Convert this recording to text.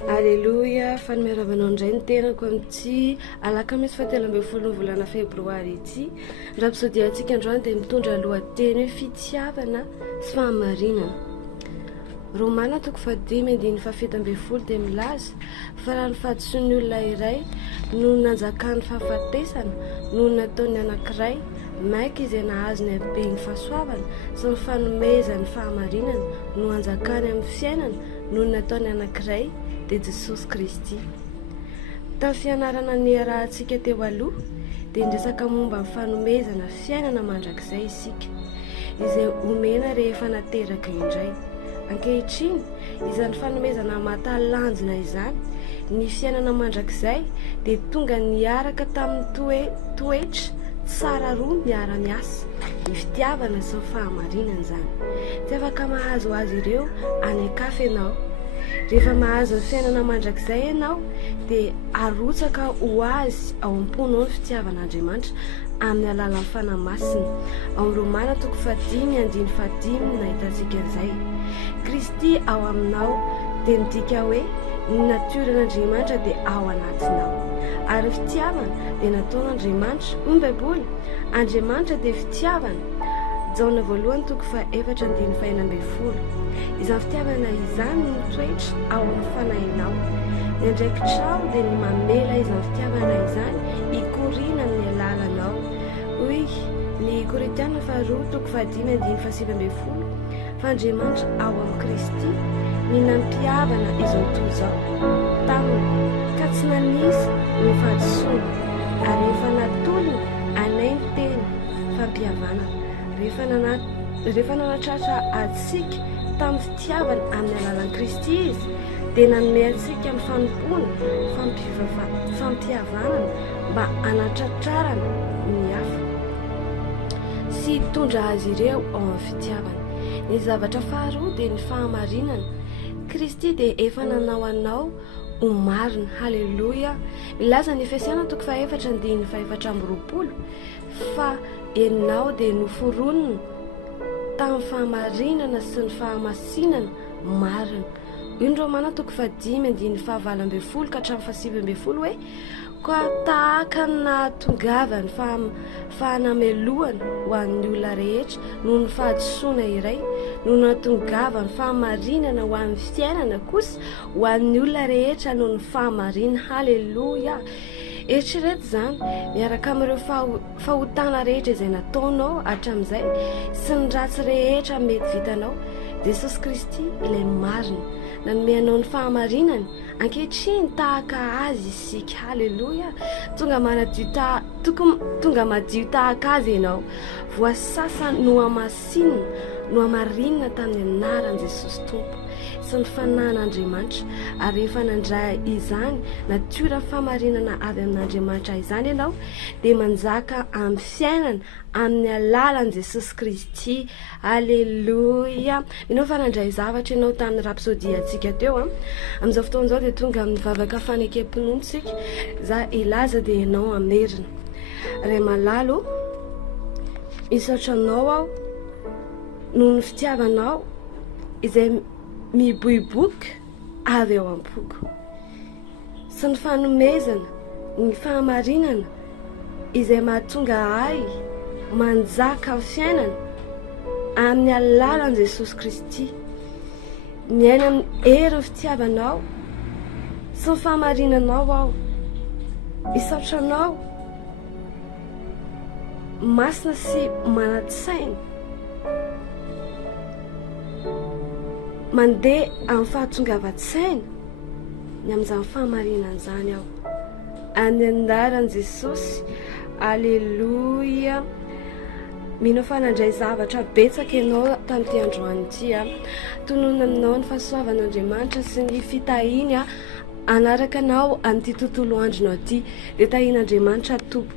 Alléluia, fanimeravanao indray ny tenako amin'ity alakamisy fahatelo ambin'ny folo ny volana febroary ity. Ny rapsodiantsika androany dia mitondra lohateny hoe fitiavana sy fahamarinana. Romana 5:7-7 dia milaza fa raha ny fahadisoan'ny olona iray no nanjakany fahafatesana no nataony anankiray maika izay nahazo ny habeny fahasoavana sy ny fanomezany fahamarinana no anjakany amin'ny fiainana no nataony anankiray dia Jesosy Kristy. Tamin'ny fianarana ny arahantsika teo aloha dia niresaka momba ny fanomezana fiainana mandrakizay isika izay omena rehefa nateraka indray. Ankehitriny izany fanomezana mahatalanjona izany ny fiainana mandrakizay dia tonga niaraka tamin'ny toetra tsara roa miara-miasa, ny fitiavana sy ny fahamarinana zany. Tsy afaka mahazo azy ireo any an-kafa ianao. Rehefa mahazo ny fiainana mandrakizay ianao dia arotsaka ho azy ao am-ponao ny fitiavan'Andriamanitra amin'ny alalan'ny fanahy masina. Ao amin'ny Romana 5:5 nahitantsika an'izay. Kristy ao aminao dia midika hoe ny natioran'Andriamanitra dia ao anatinao. Ary fitiavana dia nataon'Andriamanitra hoy ny Baiboly, Andriamanitra dia fitiavana. Jaona 1:4-5. Izany fitiavana izany no toetra ao amin'ny fanahinao. Ny andraikitrao dia ny mamela izany fitiavana izany hikorina amin'ny alalanao. Hoy ny Korintiana 2:5-7 fa Andriamanitra ao amin'ny Kristy ny nampiavana izao toy izao taminy ka tsy nanisy ny fahadisoana ary efa natolony anay ny teny fampihavana rehefa nanatratra antsika tamin'ny fitiavana amin'ny alalan'i Kristy izy dia nanome antsika ny fanompona fampihavanana mba hanatratrarana ny hafa sy hitondra azy ireo ao amin'ny fitiavana. Ny zavatra faharoa dia ny fahamarinana. Kristy dia efa nanao anao ho marina. Halleluja. Milaza ny Efesiana 4:4-5 fa ianao dia noforonina tamin'ny fahamarinana sy ny fahamasinana marina. Io ny Romana 5:5-7 hoe ka tahaka ny nahatongavany fahanamelohana ho an'ny olona rehetra noho ny fahadisoana iray no nahatongavany fahamarinana ho an'ny fiainana kosa ho an'ny olona rehetra noho ny fahamarinana. Halleluja. Eritrereto izany miaraka amin'ireo fahotana rehetra izay nataonao hatramin'izay sy ny ratsy rehetra mety vitanao, Jesosy Kristy ilay marina nanome anao ny fahamarinany. Ankehitriny tahaka azy isika. Halleluja. Tonga madio tahaka azy ianao. Voasasa no hamasinina no hamarinina tamin'ny anaran'i Jesosy Tompo sy ny fanan'Andriamanitra. Ary rehefa nandray izany natiora fahamarinana avy amin'Andriamanitra izany ianao dia manjaka amin'ny fiainana amin'ny alalan'i Jesosy Kristy. Halleluja. Ianao fa nandray zavatra ianao tamin'ny rapsodiantsika teo amin'izao fotoana izao dia tonga amin'ny vavaka fanekam-pinoantsika za ilaza dia ianao amerina. Ray malalo misaotra anao aho noho ny fitiavanao izay miboiboka avy ao am-poko sy ny fanomezana ny fahamarinana izay mahatonga ahy manjaka amin'ny fiainana amin'ny alalan'i Jesosy Kristy. Miaina amin'ny herin'ny fitiavanao sy ny fahamarinanao aho. Misaotra anao masina sy manatsaina mandeha amin'ny fahatongavan-tsaina ny amin'izany fahamarinana izany aho. Any anaran'i Jesosy. Alleluja. Minao fa nandray zavatra betsaka ianao tamin'ity androany ity tonona aminao ny fahasoavan'Andriamanitra sy ny fitahiny anaraka anao amin'ity tontolo andronao ity dia tahian'Andriamanitra tompo.